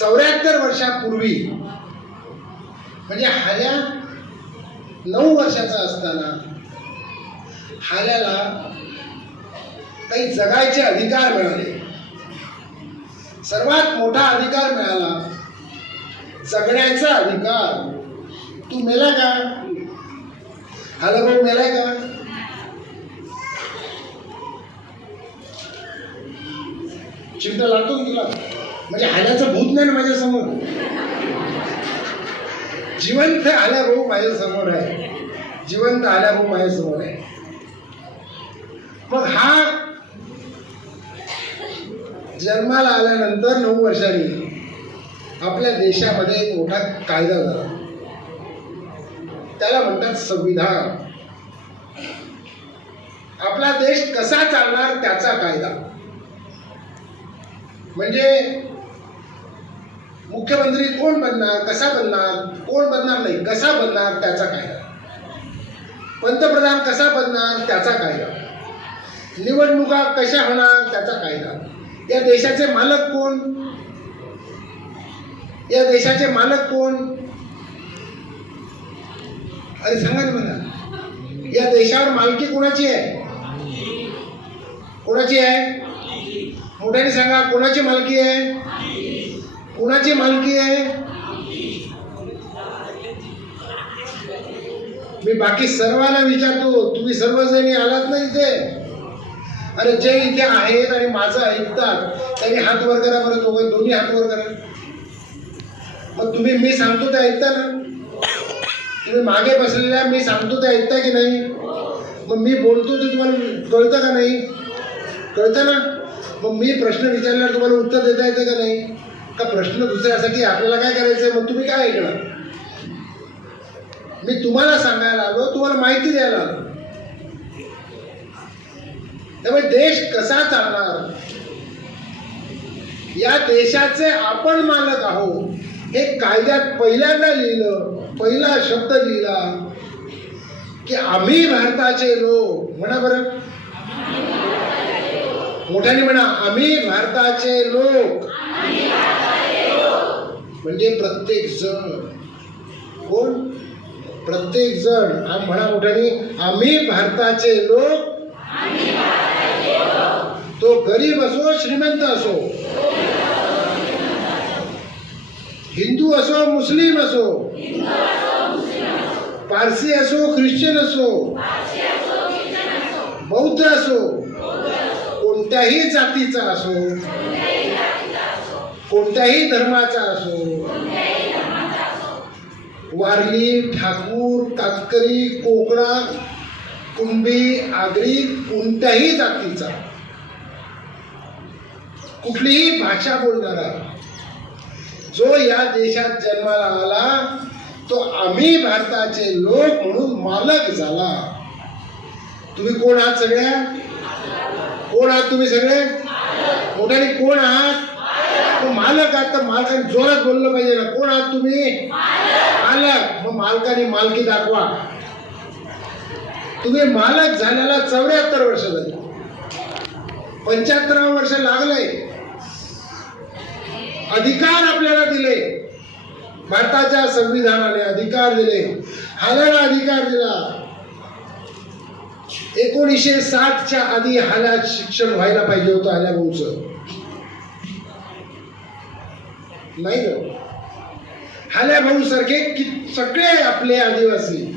चौऱ्याहत्तर वर्षापूर्वी म्हणजे हाल्या नऊ वर्षाचा असताना हाल्याला काही जगायचे अधिकार मिळाले. सर्वात मोठा अधिकार मिळाला जगण्याचा अधिकार. तू मेला का? हॅलो भाऊ मेलाय का? चिंता म्हणजे आल्याचं भूत नाही ना माझ्यासमोर जिवंत आल्या भाऊ माझ्यासमोर आहे. जिवंत आल्या भाऊ माझ्यासमोर आहे. मग हा जन्माला आल्यानंतर नऊ वर्षांनी आपल्या देशामध्ये एक मोठा कायदा झाला. त्याला म्हणतात संविधान. आपला देश कसा चालणार त्याचा कायदा. म्हणजे मुख्यमंत्री कोण बनणार कसा बनणार कोण बनणार नाही कसा बनणार त्याचा कायदा पंतप्रधान कसा बनणार त्याचा कायदा निवडणुका कशा होणार त्याचा कायदा या देशाचे मालक कोण? या देशाचे मालक कोण? अरे सांगा ना मला. या देशावर मालकी कोणाची आहे? कोणाची आहे? मोठ्याने सांगा कोणाची मालकी आहे? कोणाची मालकी आहे? मी बाकी सर्वांना विचारतो तुम्ही सर्वजणी आलात ना इथे? अरे जे इथे आहेत आणि माझं ऐकतात त्यांनी हात वर करा बरं दोघं दोन्ही हात वर करा. मग तुम्ही मी सांगतो ते ऐकता ना? तुम्ही मागे बसलेल्या मी सांगतो ते ऐकता की नाही? मग मी बोलतो ते तुम्हाला कळतं का नाही? कळतं ना? मग मी प्रश्न विचारल्यावर तुम्हाला उत्तर देता येतं का नाही? का प्रश्न दुसऱ्यासाठी आपल्याला काय करायचंय? मग तुम्ही काय ऐकणार? मी तुम्हाला सांगायला आलो तुम्हाला माहिती द्यायला आलो. त्यामुळे देश कसा चालणार? या देशाचे आपण मालक आहोत. हे कायद्यात पहिल्यांदा लिहिलं पहिला शब्द लिहिला की आम्ही भारताचे लोक. म्हणा बरं. मोठ्याने म्हणा आम्ही भारताचे लोक. म्हणजे प्रत्येक जण. कोण? प्रत्येक जण. आम म्हणा मोठ्याने आम्ही भारताचे लोक. तो गरीब असो श्रीमंत असो. हिंदू असो मुस्लिम असो. पारसी असो ख्रिश्चन असो. बौद्ध असो. कोणत्याही जातीचा असो. कोणत्याही धर्माचा असो. वारली ठाकूर कातकरी कोकणा कुंभी आगरी कोणत्याही जातीचा. कुठलीही भाषा बोलणारा जो या देशात जन्माला आला तो आम्ही भारताचे लोक म्हणून मालक झाला. तुम्ही कोण आहात सगळ्या? कोण आहात तुम्ही सगळे? मोठ्याने कोण आहात? तो मालक तर मालकाने जोरात बोललं पाहिजे ना. कोण आहात तुम्ही? मालक. मग मालकाने मालकी दाखवा. तुम्ही मालक झाल्याला चौऱ्याहत्तर वर्ष झाली. पंच्याहत्तरावं वर्ष लागलंय. अधिकार आपल्याला दिले. भारताच्या संविधानाने अधिकार दिले. हाल्याला अधिकार दिला. एकोणीसशे साठच्या आधी हाल्यात शिक्षण व्हायला पाहिजे होतं हाल्या नाही ग हाल्या भाऊ सारखे कि सगळे आपले आदिवासी.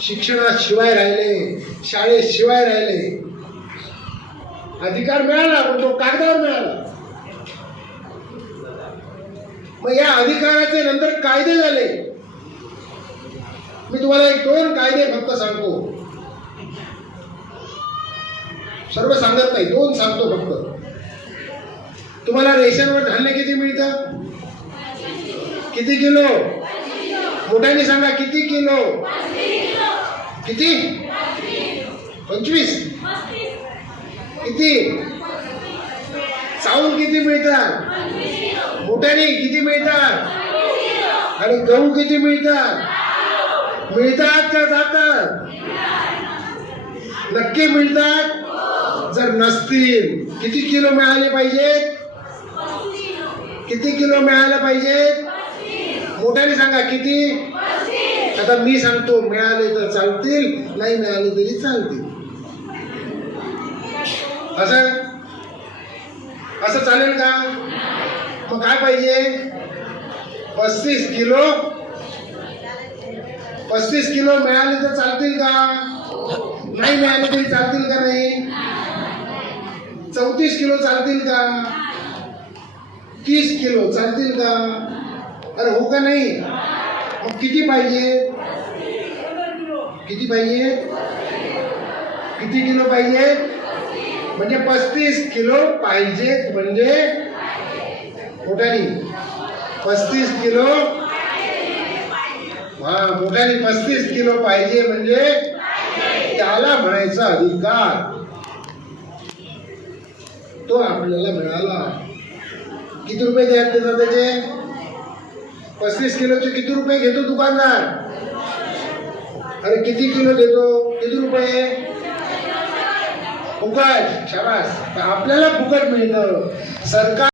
शिक्षणाशिवाय राहिले शाळेशिवाय राहिले. अधिकार मिळाला पण तो कागदावर मिळाला. मग या अधिकाराचे नंतर कायदे झाले. मी तुम्हाला एक दोन कायदे फक्त सांगतो. सर्व सांगत नाही दोन सांगतो फक्त. तुम्हाला रेशनवर धान्य किती मिळतं? किती किलो? मोठ्याने सांगा किती किलो? किती? पंचवीस. किती? चाऊल किती मिळतात? मोठ्याने किती मिळतात? आणि गहू किती मिळतात? मिळतात का जातात? नक्की मिळतात? जर नसतील किती किलो मिळाले पाहिजेत? किती किलो मिळायला पाहिजे? मोठ्याने सांगा किती? आता मी सांगतो मिळाले तर चालतील नाही मिळाले तरी चालतील. असं? असं चालेल का? मग काय पाहिजे? पस्तीस किलो? पस्तीस किलो मिळाले तर चालतील का? नाही मिळाले तरी चालतील का नाही? चौतीस किलो चालतील का? तीस किलो चालतील का? अरे हो का नाही? मग किती पाहिजे? किती पाहिजे? किती किलो पाहिजे? म्हणजे पस्तीस किलो पाहिजे म्हणजे मोठ्यानी पस्तीस किलो हा मोठ्याने पस्तीस किलो पाहिजे म्हणजे त्याला म्हणायचा अधिकार. तो आपल्याला मिळाला. किती रुपये द्यायला देतात त्याचे? पस्तीस किलोचे किती रुपये घेतो दुकानदार? अरे किती किलो देतो? किती रुपये? फुकट शाबास. आपल्याला फुकट मिळतं. सरकार